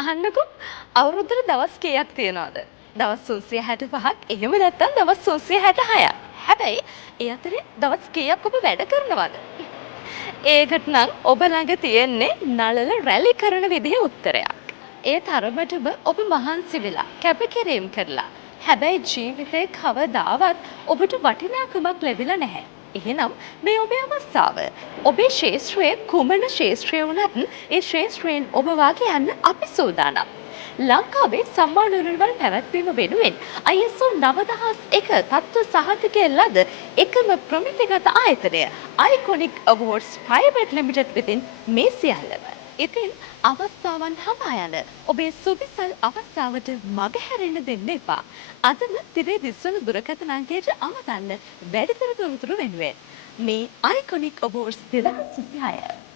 අහන්නකෝ අවුරුද්දට දවස් කීයක් තියනවද? දවස් 365ක් එහෙම නැත්නම් දවස් 366ක්. හැබැයි ඒ අතරේ දවස් කීයක් ඔබ වැඩ කරනවද? ඒකට නම් ඔබ ළඟ තියෙන්නේ නළල රැලි කරන විදිහේ උත්තරයක්. ඒ තරමටම ඔබ මහන්සි වෙලා කැපකිරීම කරලා. හැබැයි ජීවිතේ කවදාවත් ඔබට වටිනාකමක් ලැබිලා නැහැ. එහෙනම් මේ ඔබේ අවස්ථාව. ඔබේ ශේෂ්ත්‍රයේ කුමන ශේෂ්ත්‍රය වුණත් ඒ ශේෂ්ත්‍රයෙන් ඔබ වාගේ යන්න අපි සූදානම්. ලංකාවේ සම්මාන උළෙලවල් පැවැත්වීම වෙනුවෙන් ISO 9001 තත්ත්ව සහතිකය ලද එකම ප්‍රමිතිගත ආයතනය Iconic Awards Private Limited වෙතින් මේ සියල්ලම. ඉතින් අවස්ථාවන් හඹා යන ඔබේ සුවිසල් අවස්ථාවට මගහැරෙන්න දෙන්න එපා. අදම තිරේ දිස්වන දුරකථන අංකයට අමතන්න වැඩිදුර තොරතුරු වෙනුවෙන්. මේ Iconic Awards 2026